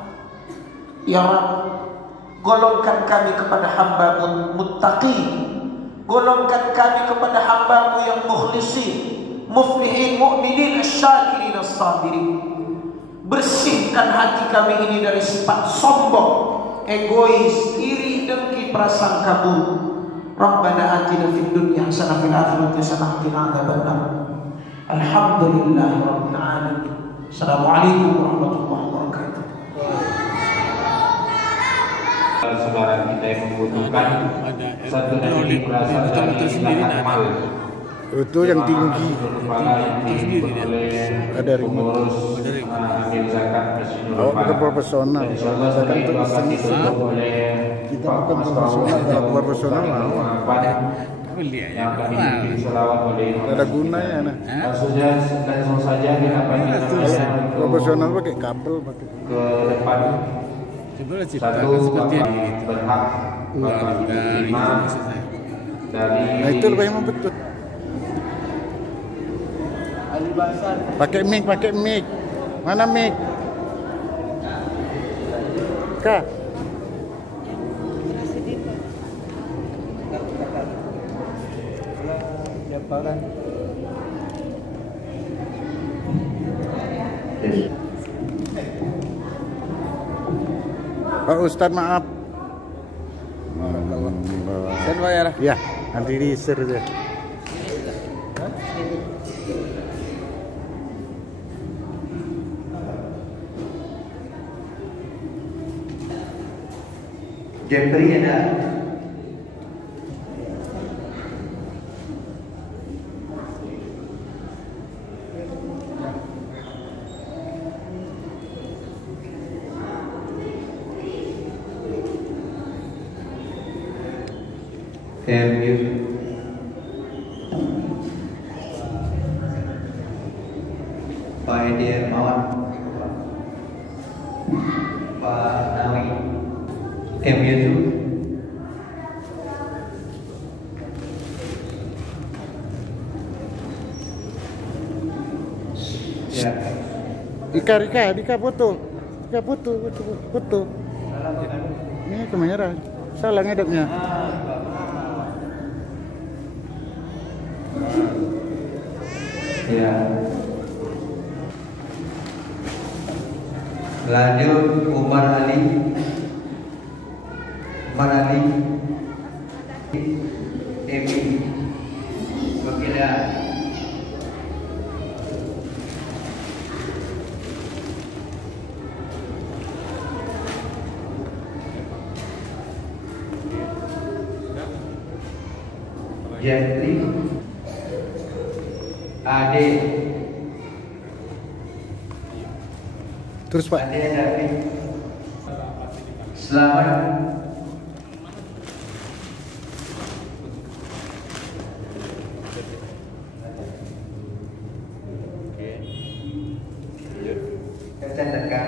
Ya Rabb, golongkan kami kepada hamba-Mu muttaqi, golongkan kami kepada hamba-Mu yang mukhlisin, muflihin, mu'minin, syakirin, sabirin. Bersihkan hati kami ini dari sifat sombong, egois, iri, dengki, prasangka buruk. Rabbana atina fid dunya hasanah fil akhirati hasanah wa qina adzabannar. Alhamdulillahirabbil alamin. Assalamualaikum warahmatullahi wabarakatuh. Saudara kita yang membutuhkan satu lagi berasal dari amal. Itu yang tinggi. Ada pengurus amil zakat Masjidul Oh, kita profesional. Insyaallah zakat itu akan ditutup oleh Kita bukan profesional. Kalau profesional yang akan dibimbing selawat oleh ada gunanya nah. Langsung saja kita Profesional pakai kabel pakai. ke depan. Satu berhak bagi diterima dari Nah itu lebih memang betul. Pakai mic. Mana mic? Kak. Pak Ustadz maaf. Saya bayar. Ya, nanti di-share aja. Jeffrey ada. Pak Edi Hermawan, Pak Nawi, MU. Ya. Dika foto. Foto. Ini kamera. Salah ngedapnya. Ya. Lanjut Umar Ali. Emi. Wakilnya. Jeffrey. Ade. Terus Pak. Ade David. Selamat. Kecantikan.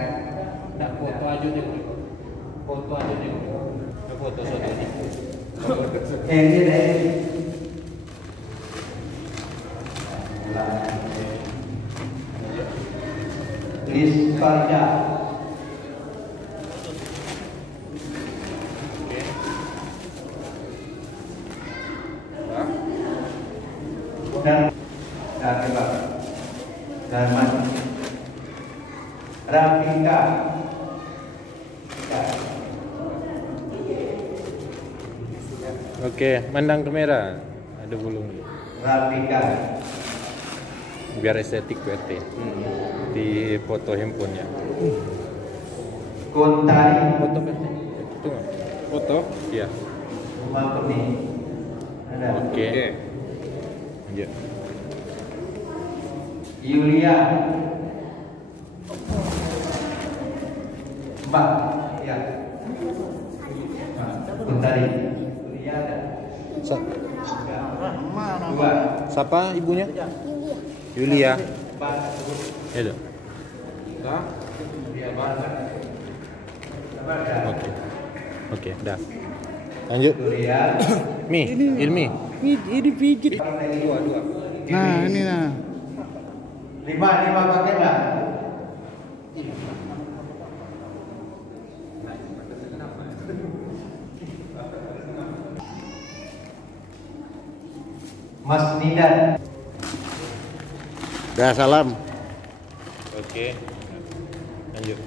Nak foto aja nih. Foto saudara. Ini deh. List Farja. Dan coba. Darman. Rafika. Oke, mandang kamera. Ada bulung. Rafika. Biar estetik PRT. Di foto handphonenya. Kuntari. Foto PRT. Itu nggak? Foto? Iya. Rumah Kuning. Ada. Oke. Lanjut. Yulia. Mbak. Ya. Kuntari. Yulia ada. Dua. Siapa ibunya? Yulia. Mbak. Ya, Dah. Oke. Oke, dah. Lanjut. Mi, Ilmi. Ini pijit. Nah, ini nah. Lima pakai lah. Mas Nidan. Dah salam. Oke. Lanjut.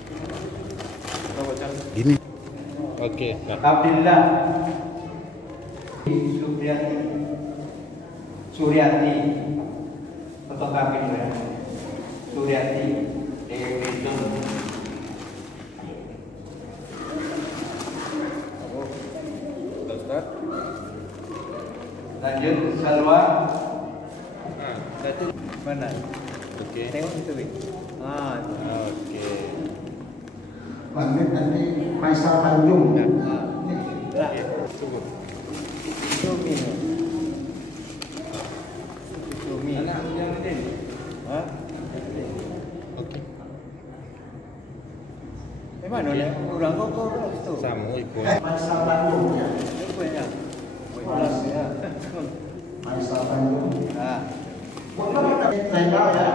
Gini. Oke. Nah. Abdillah. Suryati. Fotografi ya. Suryati. Lanjut Salwa. Satu mana? Oke. Tengok itu, Wik. Oke. Lanjut nanti Faisal Tanjung. Sumi. Anak yang ini. Oke. Mana ni? Orang kau itu. Samu ikut. Faisal Tanjung ya. Rupanya. Faisal Tanjung. Saya tahu ya.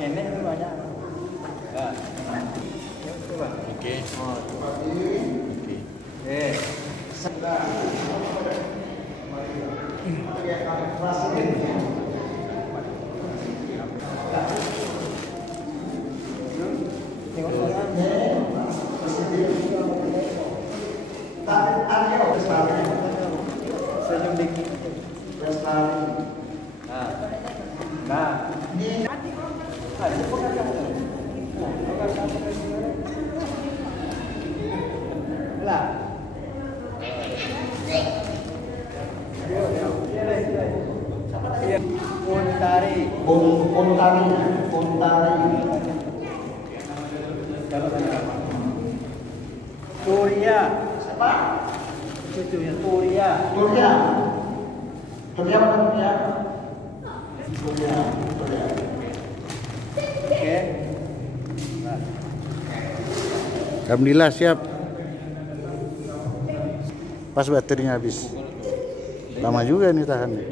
Ini tu banyak. Oke. Senyum dikit. Nah. Lah. Puntari. Surya. Siapa? Cucunya Surya. Surya mana Surya? Surya. Oke. Alhamdulillah siap. Pas baterainya habis. Lama juga nih tahan nih.